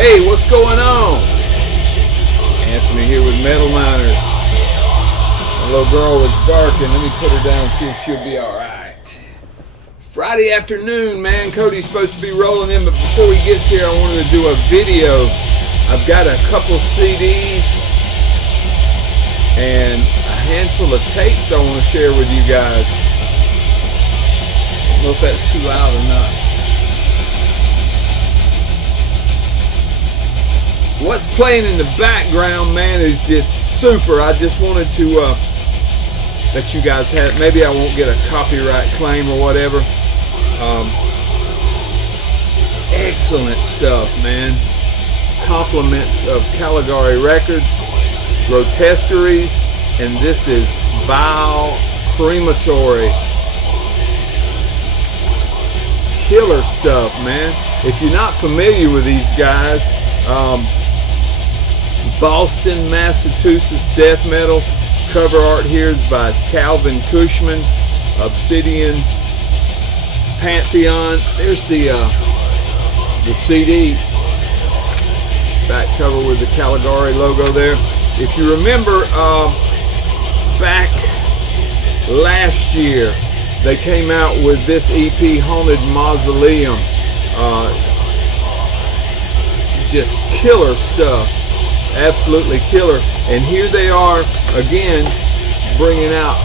Hey, what's going on? Anthony here with Metal Miners. My little girl is barking. Let me put her down and see if she'll be alright. Friday afternoon, man. Cody's supposed to be rolling in, but before he gets here, I wanted to do a video. I've got a couple CDs and a handful of tapes I want to share with you guys. I don't know if that's too loud or not. What's playing in the background, man, is just super. I just wanted to let you guys have, maybe I won't get a copyright claim or whatever. Excellent stuff, man. Compliments of Caligari Records, Grotesqueries, and this is Vile Crematory. Killer stuff, man. If you're not familiar with these guys, Boston, Massachusetts death metal. Cover art here is by Calvin Cushman, Obsidian Pantheon. There's the CD. Back cover with the Caligari logo there. If you remember, back last year, they came out with this EP, Haunted Mausoleum. Just killer stuff. Absolutely killer. And here they are again, bringing out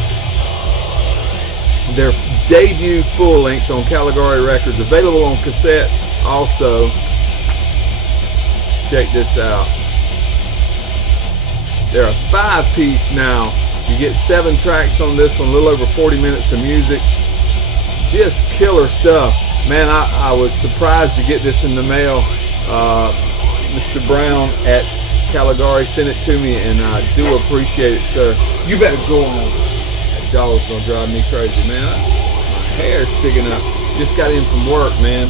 their debut full length on Caligari Records, available on cassette also. Check this out. They're a 5-piece now. You get 7 tracks on this one, a little over 40 minutes of music. Just killer stuff. Man, I was surprised to get this in the mail. Mr. Brown at Caligari sent it to me, and I do appreciate it, sir. You better go on. That dog's gonna drive me crazy, man. My hair's sticking up. Just got in from work, man.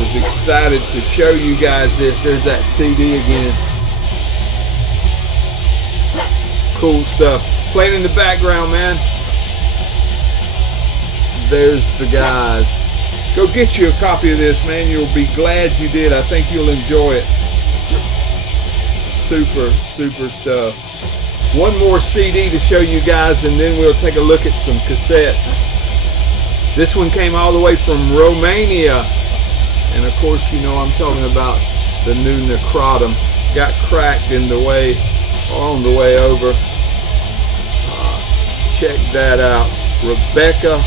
Was excited to show you guys this. There's that CD again. Cool stuff. Playing in the background, man. There's the guys. Go get you a copy of this, man. You'll be glad you did. I think you'll enjoy it. Super, super stuff. One more CD to show you guys, and then we'll take a look at some cassettes. This one came all the way from Romania. And of course, you know I'm talking about the new Necrodum. Got cracked in the way, on the way over. Check that out. Rebecca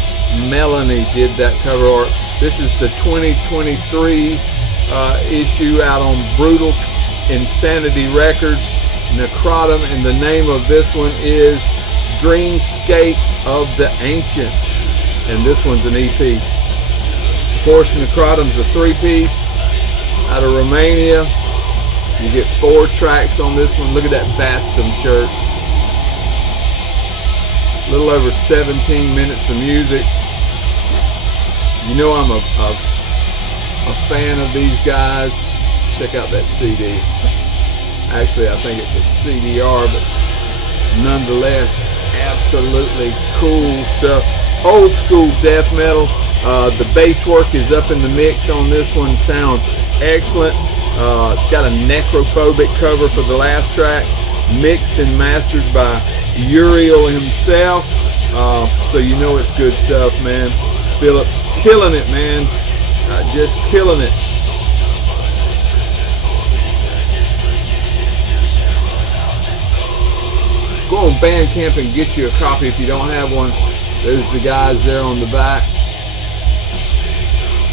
Melanie did that cover art. This is the 2023 issue out on Brutal Insanity Records, Necrotum, and the name of this one is Dreamscape of the Ancients, and this one's an EP. Of course, Necrotum's a 3-piece out of Romania. You get 4 tracks on this one. Look at that Bastum shirt. A little over 17 minutes of music. You know I'm a fan of these guys. Check out that CD. Actually, I think it's a CDR, but nonetheless, absolutely cool stuff. Old school death metal. The bass work is up in the mix on this one. Sounds excellent. It's got a necrophobic cover for the last track, mixed and mastered by Uriel himself. So you know it's good stuff, man. Phillips killing it, man. Just killing it. Go on Bandcamp and get you a copy if you don't have one. There's the guys there on the back.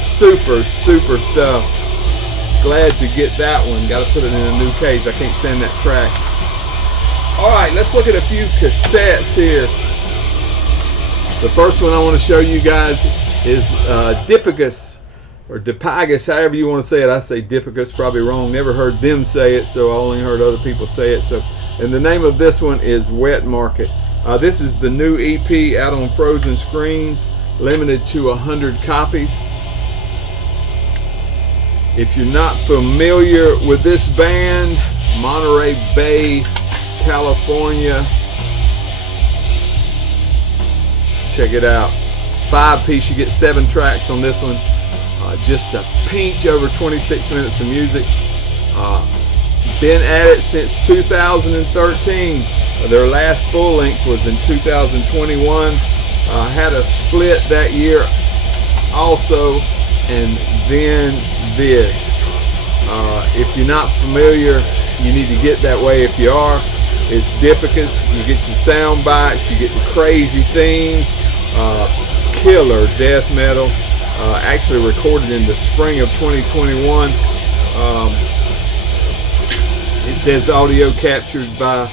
Super, super stuff. Glad to get that one. Got to put it in a new case. I can't stand that crack. Alright, let's look at a few cassettes here. The first one I want to show you guys is Dipygus, or Dipagus, however you want to say it. I say Dipygus, probably wrong. Never heard them say it, so I only heard other people say it. So, and the name of this one is Wet Market. This is the new EP out on Frozen Screens, limited to 100 copies. If you're not familiar with this band, Monterey Bay, California, check it out. 5-piece, you get 7 tracks on this one. Just a pinch over 26 minutes of music. Been at it since 2013. Their last full length was in 2021. Had a split that year also, and then this. If you're not familiar, you need to get that way. If you are, it's Dipygus. You get your sound bites, you get the crazy themes, killer death metal. Actually recorded in the spring of 2021. It says audio captured by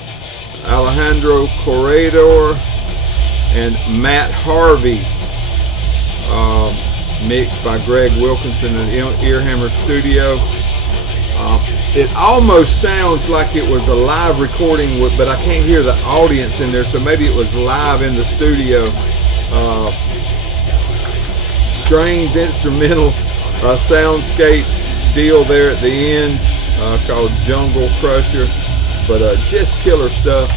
Alejandro Corredor and Matt Harvey. Mixed by Greg Wilkinson at Earhammer Studio. It almost sounds like it was a live recording, but I can't hear the audience in there, so maybe it was live in the studio. Strange instrumental soundscape deal there at the end, called Jungle Crusher, but just killer stuff.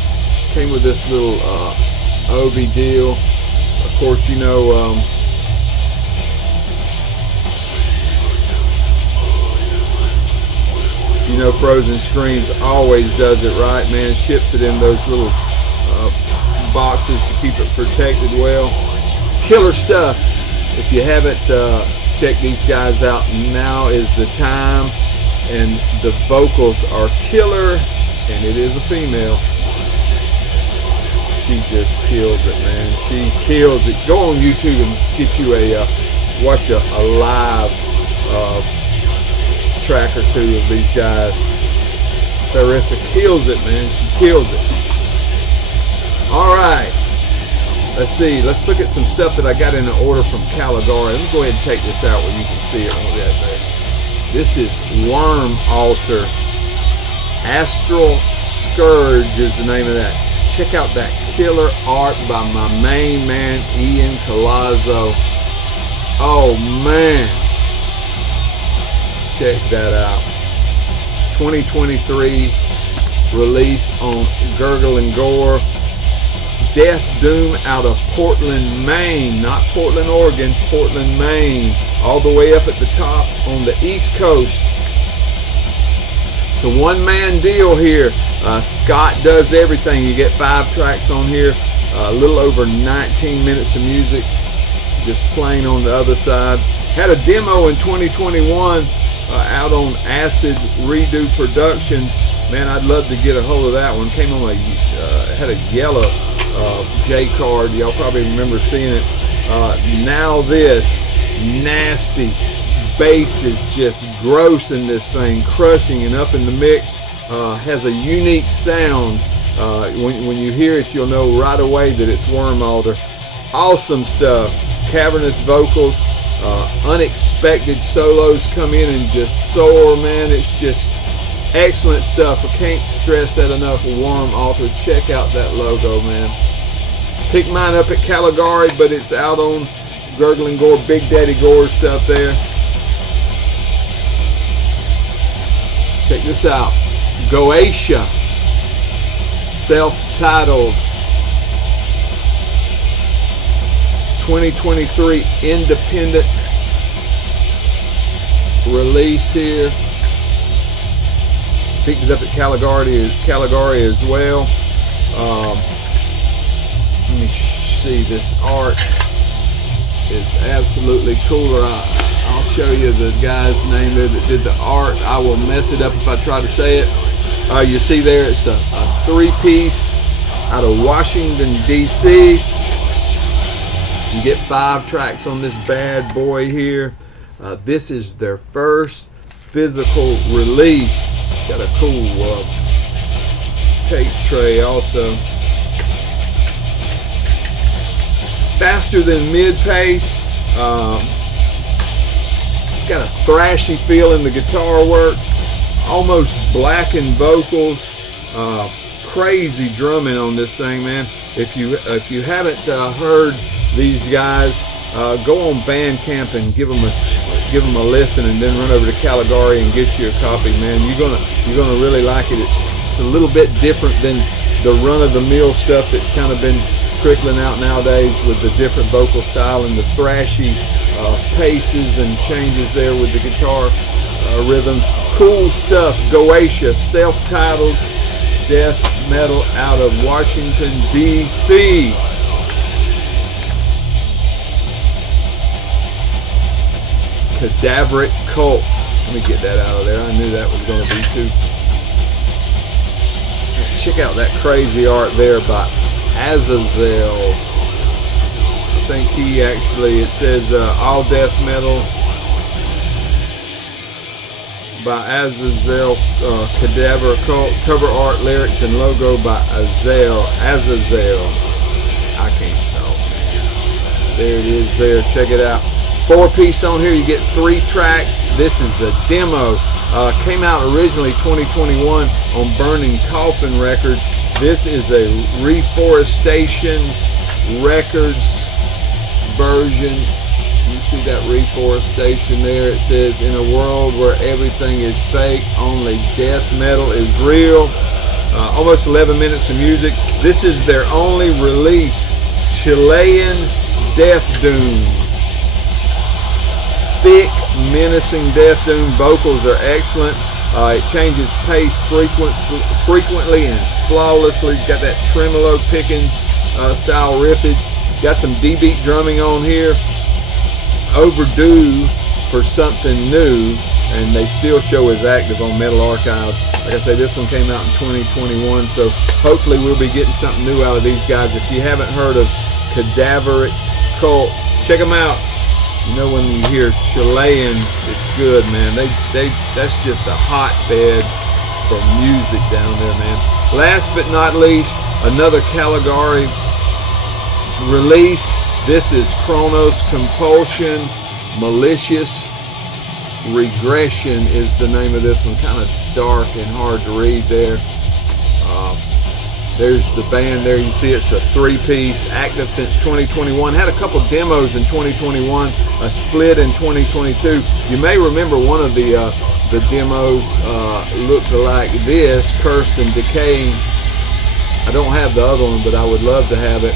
Came with this little Obi deal. Of course, you know, Frozen Screens always does it right, man. Ships it in those little boxes to keep it protected well. Killer stuff. If you haven't checked these guys out, now is the time. And the vocals are killer, and it is a female. She just kills it, man. She kills it. Go on YouTube and get you watch a live track or two of these guys. Clarissa kills it, man. She kills it. All right. Let's see. Let's look at some stuff that I got in the order from Caligari. Let me go ahead and take this out where you can see it on that there. This is Worm Altar. Astral Scourge is the name of that. Check out that killer art by my main man, Ian Colazzo. Oh, man. Check that out. 2023 release on Gurgle and Gore. Death Doom out of Portland, Maine. Not Portland, Oregon. Portland, Maine. All the way up at the top on the East Coast. It's a one-man deal here. Scott does everything. You get 5 tracks on here. A little over 19 minutes of music. Just playing on the other side. Had a demo in 2021 out on Acid Redo Productions. Man, I'd love to get a hold of that one. Came on had a yellow J card. Y'all probably remember seeing it. Now this nasty bass is just gross in this thing, crushing and up in the mix. Has a unique sound. When you hear it, you'll know right away that it's Worm Altar. Awesome stuff. Cavernous vocals, unexpected solos come in and just soar, man. It's just excellent stuff. I can't stress that enough. Worm Altar. Check out that logo, man. Pick mine up at Caligari, but it's out on Gurgle and Gore, Big Daddy Gore stuff there. Check this out. Goetia. Self-titled 2023 independent release here. Picked it up at Caligari as well. Let me see, this art is absolutely cool. I'll show you the guy's name there that did the art. I will mess it up if I try to say it. You see there, it's a 3-piece out of Washington, D.C. You get 5 tracks on this bad boy here. This is their first physical release. Got a cool tape tray also. Faster than mid-paced. It's got a thrashy feel in the guitar work. Almost blackened vocals. Crazy drumming on this thing, man. If you haven't heard these guys, go on Bandcamp and give them a listen, and then run over to Caligari and get you a copy, man. You're gonna really like it. It's a little bit different than the run-of-the-mill stuff that's kind of been trickling out nowadays with the different vocal style and the thrashy paces and changes there with the guitar. rhythms. Cool stuff. Goetia, self-titled death metal out of Washington, D.C. Cadaveric Cult. Let me get that out of there. I knew that was going to be too. Check out that crazy art there by Azazel. I think he actually, it says all death metal by Azazel, Cadaver Cult, cover art, lyrics, and logo by Azazel. I can't stop, man. There it is there. Check it out. 4-piece on here. You get 3 tracks. This is a demo. Came out originally 2021 on Burning Coffin Records. This is a Reforestation Records version. You see that Reforestation there? It says, in a world where everything is fake, only death metal is real. Almost 11 minutes of music. This is their only release. Chilean Death Doom. Thick, menacing death doom. Vocals are excellent. It changes pace frequently and flawlessly. Got that tremolo picking style riffage. Got some D-beat drumming on here. Overdue for something new, and they still show as active on Metal Archives. Like I say, this one came out in 2021, so hopefully we'll be getting something new out of these guys. If you haven't heard of Cadaveric Cult, check them out. You know, when you hear Chilean, it's good, man. That's just a hotbed for music down there, man. Last but not least, another Caligari release. This is Kronos Compulsion, Malicious. Regression is the name of this one. Kind of dark and hard to read there. There's the band there. You see it's a 3-piece, active since 2021. Had a couple demos in 2021, a split in 2022. You may remember one of the demos looked like this, Cursed and Decaying. I don't have the other one, but I would love to have it.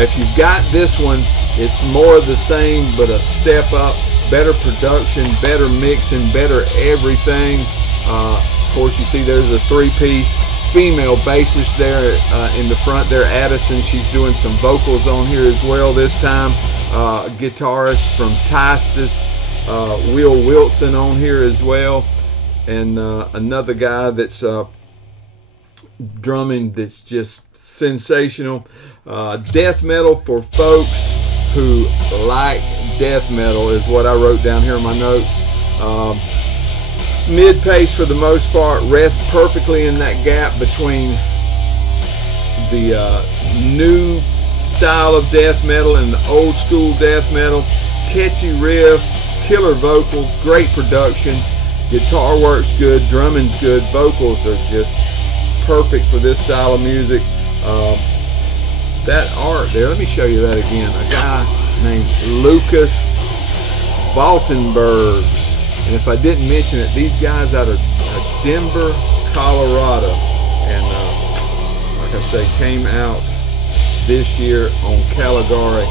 If you've got this one, it's more of the same, but a step up, better production, better mixing, better everything. Of course, you see there's a 3-piece. Female bassist there in the front there, Addison. She's doing some vocals on here as well this time. Guitarist from Tistus, Will Wilson on here as well. And another guy that's drumming that's just sensational. Death metal for folks who like death metal is what I wrote down here in my notes. Mid-pace for the most part, rests perfectly in that gap between the new style of death metal and the old school death metal. Catchy riffs, killer vocals, great production, guitar works good, drumming's good, vocals are just perfect for this style of music. That art there, let me show you that again. A guy named Lucas Valtenbergs. And if I didn't mention it, these guys out of Denver, Colorado, and like I say, came out this year on Caligari.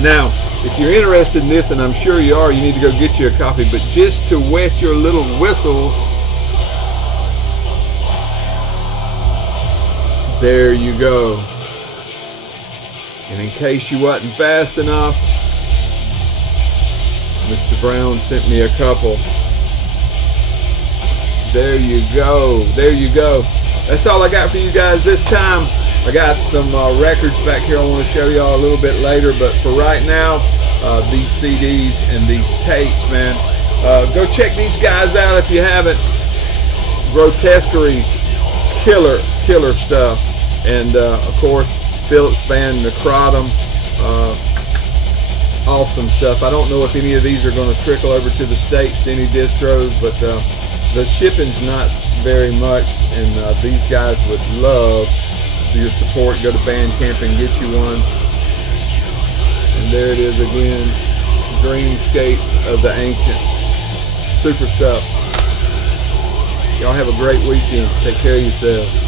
Now, if you're interested in this, and I'm sure you are, you need to go get you a copy. But just to wet your little whistle, there you go. And in case you wasn't fast enough, Mr. Brown sent me a couple. There you go. There you go. That's all I got for you guys this time. I got some records back here I want to show y'all a little bit later, but for right now, these CDs and these tapes, man. Go check these guys out if you haven't. Grotesqueries, killer stuff. And of course, Phillips band, Necrodum. Awesome stuff. I don't know if any of these are going to trickle over to the States, to any distros, but the shipping's not very much, and these guys would love your support. Go to Bandcamp and get you one. And there it is again, Dreamscapes of the Ancients. Super stuff. Y'all have a great weekend. Take care of yourselves.